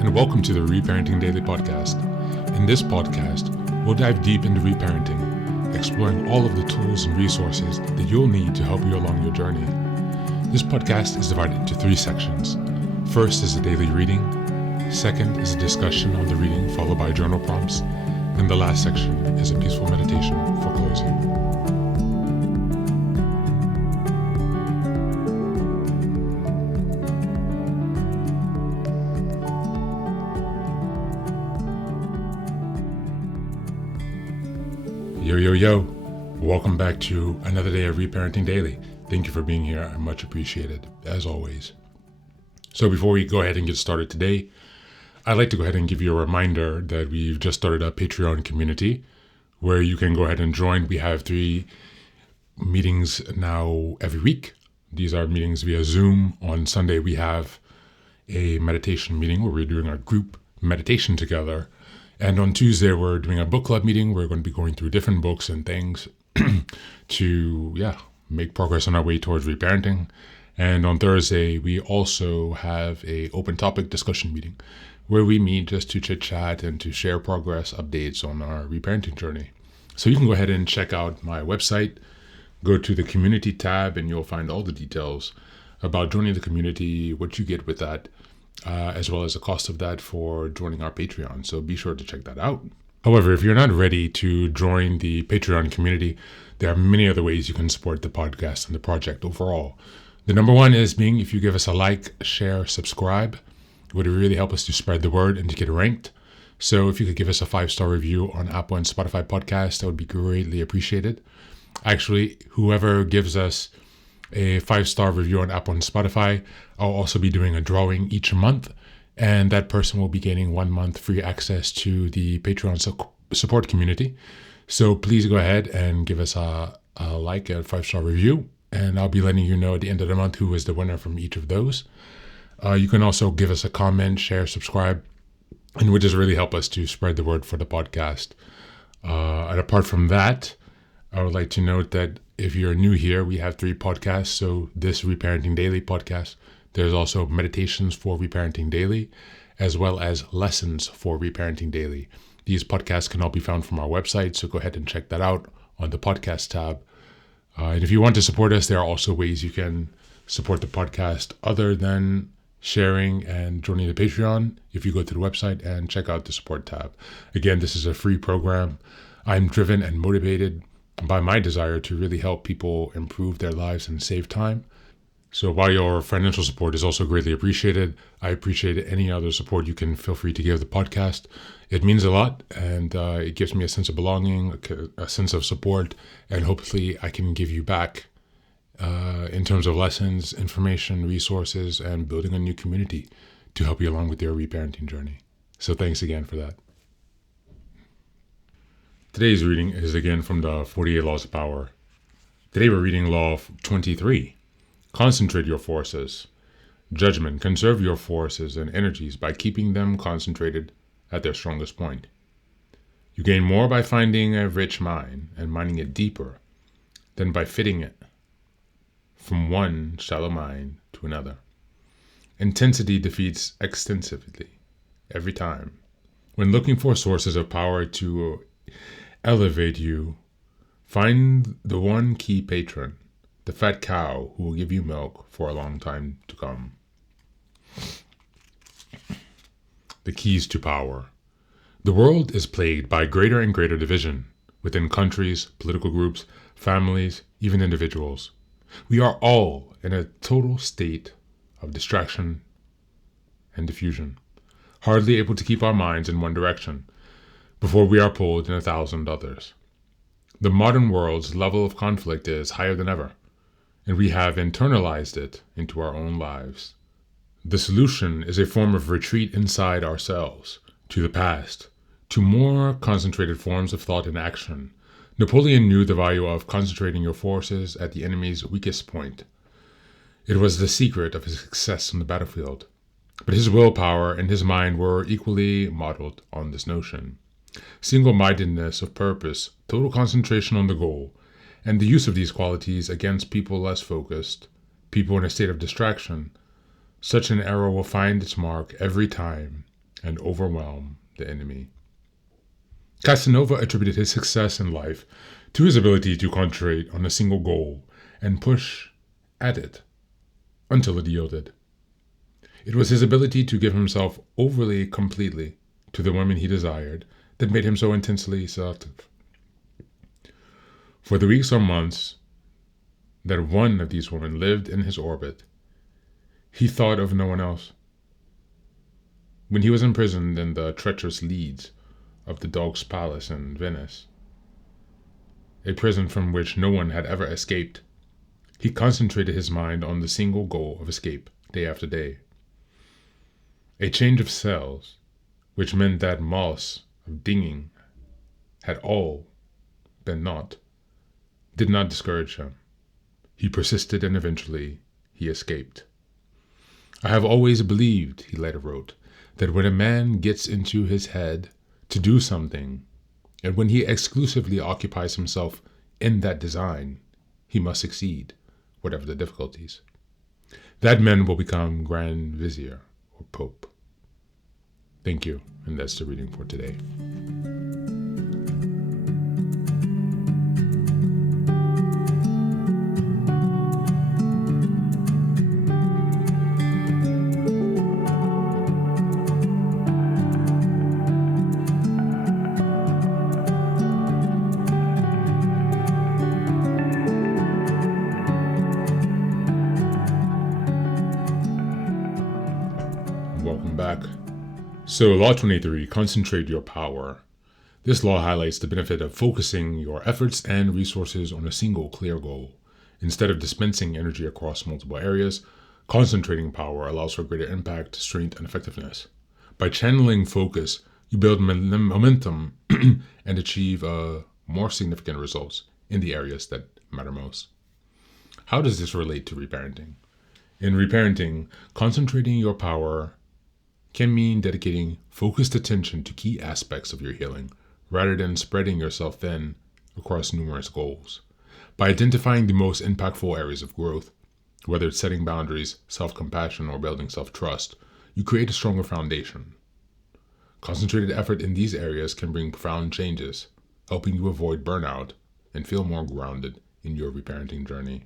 and welcome to the Reparenting Daily podcast. In this podcast, we'll dive deep into reparenting, exploring all of the tools and resources that you'll need to help you along your journey. This podcast is divided into 3 sections. First is a daily reading, second is a discussion on the reading followed by journal prompts, and the last section is a peaceful meditation for closing. Yo. Welcome back to another day of Reparenting Daily. Thank you for being here. I much appreciated, as always. So before we go ahead and get started today, I'd like to go ahead and give you a reminder that we've just started a Patreon community where you can go ahead and join. We have 3 meetings now every week. These are meetings via Zoom. On Sunday, we have a meditation meeting where we're doing our group meditation together. And on Tuesday, we're doing a book club meeting. We're going to be going through different books and things to make progress on our way towards reparenting. And on Thursday, we also have a open topic discussion meeting where we meet just to chit chat and to share progress updates on our reparenting journey. So you can go ahead and check out my website, go to the community tab, and you'll find all the details about joining the community, what you get with that, as well as the cost of that for joining our Patreon. So be sure to check that out. However, if you're not ready to join the Patreon community, there are many other ways you can support the podcast and the project overall. The number one is being if you give us a like, share, subscribe. It would really help us to spread the word and to get ranked. So if you could give us a 5-star review on Apple and Spotify podcasts, that would be greatly appreciated. Actually, whoever gives us a 5-star review on Apple and Spotify, I'll also be doing a drawing each month, and that person will be getting 1 month free access to the Patreon support community. So please go ahead and give us a 5-star review, and I'll be letting you know at the end of the month who is the winner from each of those. You can also give us a comment, share, subscribe, and it would just really help us to spread the word for the podcast. And apart from that, I would like to note that if you're new here, we have 3 podcasts. So this Reparenting Daily podcast, there's also Meditations for Reparenting Daily, as well as Lessons for Reparenting Daily. These podcasts can all be found from our website, so go ahead and check that out on the podcast tab. And if you want to support us, there are also ways you can support the podcast other than sharing and joining the Patreon if you go to the website and check out the support tab. Again, this is a free program. I'm driven and motivated by my desire to really help people improve their lives and save time. So while your financial support is also greatly appreciated, I appreciate any other support you can feel free to give the podcast. It means a lot, and it gives me a sense of belonging, a sense of support, and hopefully I can give you back in terms of lessons, information, resources, and building a new community to help you along with your reparenting journey. So thanks again for that. Today's reading is again from the 48 Laws of Power. Today we're reading Law 23. Concentrate your forces. Judgment. Conserve your forces and energies by keeping them concentrated at their strongest point. You gain more by finding a rich mine and mining it deeper than by fitting it from one shallow mine to another. Intensity defeats extensively every time. When looking for sources of power to elevate you, find the one key patron, the fat cow who will give you milk for a long time to come. The keys to power. The world is plagued by greater and greater division within countries, political groups, families, even individuals. We are all in a total state of distraction and diffusion, hardly able to keep our minds in one direction before we are pulled in 1,000 others. The modern world's level of conflict is higher than ever, and we have internalized it into our own lives. The solution is a form of retreat inside ourselves, to the past, to more concentrated forms of thought and action. Napoleon knew the value of concentrating your forces at the enemy's weakest point. It was the secret of his success on the battlefield, but his willpower and his mind were equally modeled on this notion. Single-mindedness of purpose, total concentration on the goal, and the use of these qualities against people less focused, people in a state of distraction, such an error will find its mark every time and overwhelm the enemy. Casanova attributed his success in life to his ability to concentrate on a single goal and push at it until it yielded. It was his ability to give himself overly completely to the women he desired that made him so intensely selective. For the weeks or months that one of these women lived in his orbit, he thought of no one else. When he was imprisoned in the treacherous leads of the Dog's Palace in Venice, a prison from which no one had ever escaped, he concentrated his mind on the single goal of escape day after day. A change of cells, which meant that moss of dinging had all been naught, did not discourage him. He persisted and eventually he escaped. I have always believed, he later wrote, that when a man gets into his head to do something, and when he exclusively occupies himself in that design, he must succeed, whatever the difficulties. That man will become Grand Vizier or Pope. Thank you, and that's the reading for today. Welcome back. So, Law 23, concentrate your power. This law highlights the benefit of focusing your efforts and resources on a single clear goal. Instead of dispensing energy across multiple areas, concentrating power allows for greater impact, strength, and effectiveness. By channeling focus, you build momentum and achieve more significant results in the areas that matter most. How does this relate to reparenting? In reparenting, concentrating your power can mean dedicating focused attention to key aspects of your healing, rather than spreading yourself thin across numerous goals. By identifying the most impactful areas of growth, whether it's setting boundaries, self-compassion, or building self-trust, you create a stronger foundation. Concentrated effort in these areas can bring profound changes, helping you avoid burnout and feel more grounded in your reparenting journey.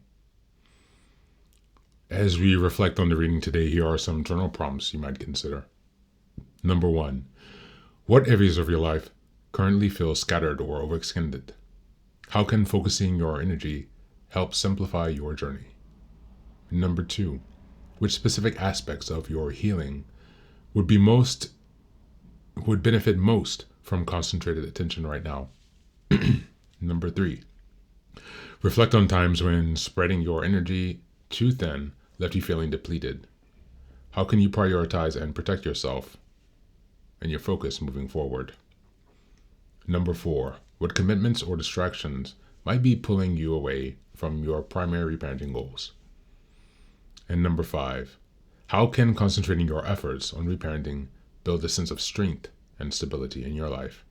As we reflect on the reading today, here are some journal prompts you might consider. Number 1, what areas of your life currently feel scattered or overextended? How can focusing your energy help simplify your journey? Number 2, which specific aspects of your healing would benefit most from concentrated attention right now? Number 3, reflect on times when spreading your energy too thin left you feeling depleted. How can you prioritize and protect yourself and your focus moving forward? Number 4, what commitments or distractions might be pulling you away from your primary reparenting goals? And number 5, how can concentrating your efforts on reparenting build a sense of strength and stability in your life?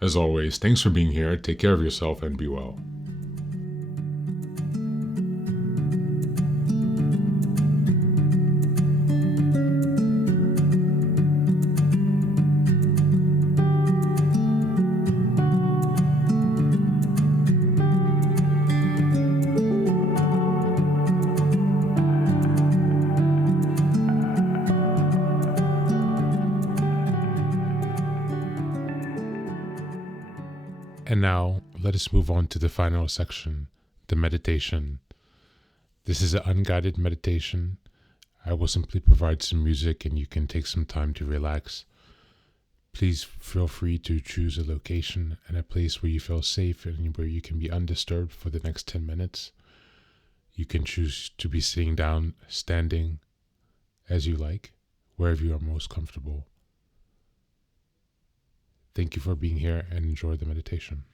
As always, thanks for being here. Take care of yourself and be well. And now, let us move on to the final section, the meditation. This is an unguided meditation. I will simply provide some music and you can take some time to relax. Please feel free to choose a location and a place where you feel safe and where you can be undisturbed for the next 10 minutes. You can choose to be sitting down, standing, as you like, wherever you are most comfortable. Thank you for being here and enjoy the meditation.